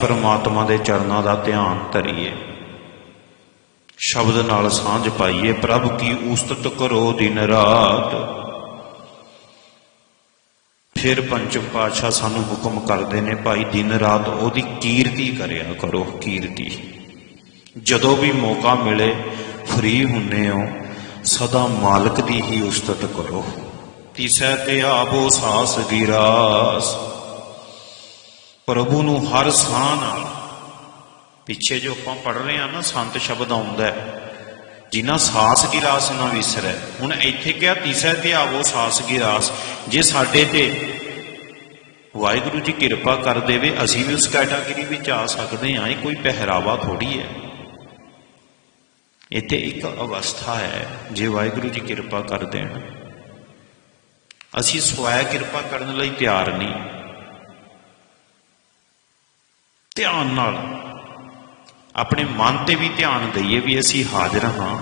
ਪਰਮਾਤਮਾ ਦੇ ਚਰਨਾਂ ਦਾ ਧਿਆਨ ਧਰੀਏ। ਸ਼ਬਦ ਨਾਲ ਸਾਂਝ ਪਾਈਏ, ਪ੍ਰਭ ਕੀ ਉਸਤਤ ਕਰੋ ਦਿਨ ਰਾਤ। ਫਿਰ ਪੰਚਮ ਪਾਤਸ਼ਾਹ ਸਾਨੂੰ ਹੁਕਮ ਕਰਦੇ ਨੇ, ਭਾਈ ਦਿਨ ਰਾਤ ਉਹਦੀ ਕੀਰਤੀ ਕਰਿਆ ਕਰੋ, ਕੀਰਤੀ। ਜਦੋਂ ਵੀ ਮੌਕਾ ਮਿਲੇ, ਫ੍ਰੀ ਹੁੰਨੇ ਹੋ, ਸਦਾ ਮਾਲਕ ਦੀ ਹੀ ਉਸਤਤ ਕਰੋ। ਤੀਸੈ ਤੇ ਆਬੋ ਸਾਸ ਗਿਰਾਸ। ਰਾਸ ਪ੍ਰਭੂ ਨੂੰ ਹਰ ਸਾਹ ਨਾਲ। ਪਿੱਛੇ ਜੋ ਆਪਾਂ ਪੜ ਰਹੇ ਆ ਨਾ, ਸੰਤ ਸ਼ਬਦ ਆਉਂਦਾ ਹੈ। ਜਿਨ੍ਹਾਂ ਸਾਸ ਕੀ ਰਾਸ ਨਾ ਵਿਸਰੈ। ਹੁਣ ਇੱਥੇ ਕਿਹਾ ਤੀਸਰਾ ਤੇ ਆਵੋ ਸਾਸ ਕੀ ਰਾਸ। ਜੇ ਸਾਡੇ ਤੇ ਵਾਹਿਗੁਰੂ ਜੀ ਕਿਰਪਾ ਕਰ ਦੇਵੇ, ਅਸੀਂ ਵੀ ਉਸ ਕੈਟਾਗਰੀ ਵਿੱਚ ਆ ਸਕਦੇ ਹਾਂ। ਇਹ ਕੋਈ ਪਹਿਰਾਵਾ ਥੋੜੀ ਹੈ। ਇੱਥੇ ਇੱਕ ਅਵਸਥਾ ਹੈ, ਜੇ ਵਾਹਿਗੁਰੂ ਜੀ ਕਿਰਪਾ ਕਰ ਦੇਣ। ਅਸੀਂ ਸਵੈ ਕਿਰਪਾ ਕਰਨ ਲਈ ਤਿਆਰ ਨਹੀਂ। ਧਿਆਨ ਨਾਲ। ਆਪਣੇ ਮਨ ਤੇ ਵੀ ਧਿਆਨ ਦਈਏ ਵੀ ਅਸੀਂ ਹਾਜ਼ਰ ਹਾਂ।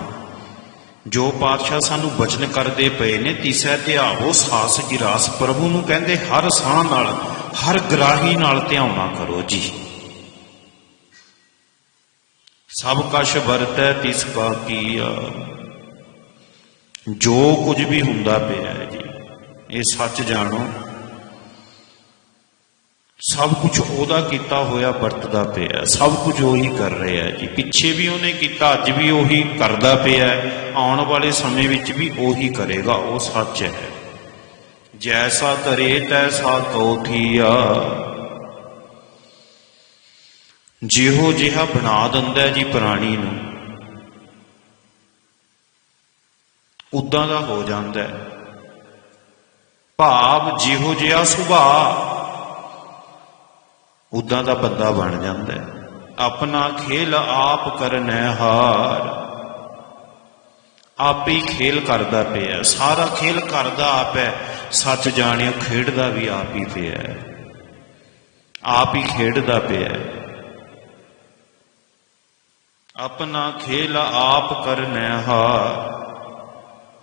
ਜੋ ਪਾਤਸ਼ਾਹ ਸਾਨੂੰ ਬਚਨ ਕਰਦੇ ਪਏ ਨੇ, ਤੀਸਰਾ ਧਿਆਵੋ ਸਾਸ ਗਿਰਾਸ ਪ੍ਰਭੂ ਨੂੰ ਕਹਿੰਦੇ, ਹਰ ਸਾਹ ਨਾਲ, ਹਰ ਗਰਾਹੀ ਨਾਲ ਧਿਆਉਣਾ ਕਰੋ ਜੀ। ਸਭ ਕਛ ਵਰਤੈ, ਤਿਸ ਕਾ ਕੀਆ। ਜੋ ਕੁਝ ਵੀ ਹੁੰਦਾ ਪਿਆ ਜੀ, ਇਹ ਸੱਚ ਜਾਣੋ। ਸਭ ਕੁਝ ਉਹਦਾ ਕੀਤਾ ਹੋਇਆ ਵਰਤਦਾ ਪਿਆ ਸਭ ਕੁਝ ਉਹੀ ਕਰ ਰਿਹਾ ਜੀ। ਪਿੱਛੇ ਵੀ ਉਹਨੇ ਕੀਤਾ, ਅੱਜ ਵੀ ਉਹੀ ਕਰਦਾ ਪਿਆ ਆਉਣ ਵਾਲੇ ਸਮੇਂ ਵਿੱਚ ਵੀ ਉਹੀ ਕਰੇਗਾ, ਉਹ ਸੱਚ ਹੈ। ਜੈਸਾ ਕਰੇ ਤੈਸਾ ਕਉ ਥੀਆ ਜਿਹੋ ਜਿਹਾ ਬਣਾ ਦਿੰਦਾ ਜੀ ਪ੍ਰਾਣੀ ਨੂੰ, ਉਦਾਂ ਦਾ ਹੋ ਜਾਂਦਾ ਹੈ। ਭਾਵ ਜਿਹੋ ਜਿਹਾ ਸੁਭਾਅ ਉਦਾਂ ਦਾ ਬੰਦਾ ਬਣ ਜਾਂਦਾ ਹੈ। ਆਪਣਾ ਖੇਲ ਆਪ ਕਰਨੈ ਹਾਰ। ਆਪ ਹੀ ਖੇਲ ਕਰਦਾ ਪਿਆ ਸਾਰਾ ਖੇਲ ਕਰਦਾ ਆਪ ਹੈ। ਸੱਚ ਜਾਣਿਓ, ਖੇਡਦਾ ਵੀ ਆਪ ਹੀ ਪਿਆ ਹੈ। ਆਪ ਹੀ ਖੇਡਦਾ ਪਿਆ ਹੈ। ਆਪਣਾ ਖੇਲ ਆਪ ਕਰਨੈ ਹਾਰ।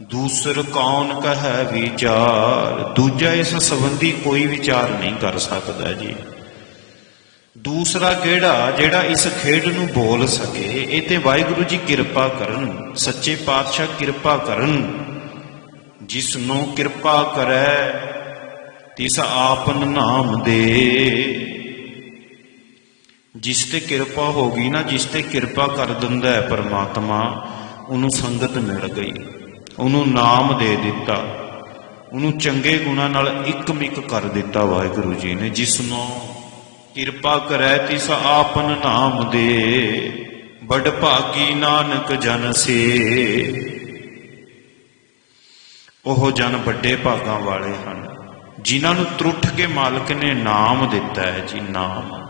ਦੂਸਰ ਕੌਣ ਕਹੈ ਵਿਚਾਰ? ਦੂਜਾ ਇਸ ਸੰਬੰਧੀ ਕੋਈ ਵਿਚਾਰ ਨਹੀਂ ਕਰ ਸਕਦਾ ਜੀ। ਦੂਸਰਾ ਕਿਹੜਾ ਜਿਹੜਾ ਇਸ ਖੇਡ ਨੂੰ ਬੋਲ ਸਕੇ? ਇਹ ਤੇ ਵਾਹਿਗੁਰੂ ਜੀ ਕਿਰਪਾ ਕਰਨ, ਸੱਚੇ ਪਾਤਸ਼ਾਹ ਕਿਰਪਾ ਕਰਨ। ਜਿਸ ਨੂੰ ਕਿਰਪਾ ਕਰੈ, ਤਿਸ ਆਪਨ ਨਾਮ ਦੇ। ਜਿਸ ਤੇ ਕਿਰਪਾ ਹੋ ਗਈ ਨਾ, ਜਿਸ ਤੇ ਕਿਰਪਾ ਕਰ ਦਿੰਦਾ ਹੈ ਪਰਮਾਤਮਾ, ਉਹਨੂੰ ਸੰਗਤ ਮਿਲ ਗਈ। ਉਹਨੂੰ ਨਾਮ ਦੇ ਦਿੱਤਾ। ਉਹਨੂੰ ਚੰਗੇ ਗੁਣਾਂ ਨਾਲ ਇੱਕ ਮਿਕ ਕਰ ਦਿੱਤਾ ਵਾਹਿਗੁਰੂ ਜੀ ਨੇ ਜਿਸ ਨੂੰ ਕਿਰਪਾ ਕਰੈ ਤਿਸ ਆਪਨ ਨਾਮ ਦੇ ਬੜ ਭਾਗੀ ਨਾਨਕ ਜਨ ਸੇ। ਉਹ ਜਨ ਵੱਡੇ ਭਾਗਾਂ ਵਾਲੇ ਹਨ, ਜਿਨ੍ਹਾਂ ਨੂੰ ਤਰੁੱਠ ਕੇ ਮਾਲਕ ਨੇ ਨਾਮ ਦਿੱਤਾ ਹੈ ਜੀ, ਨਾਮ।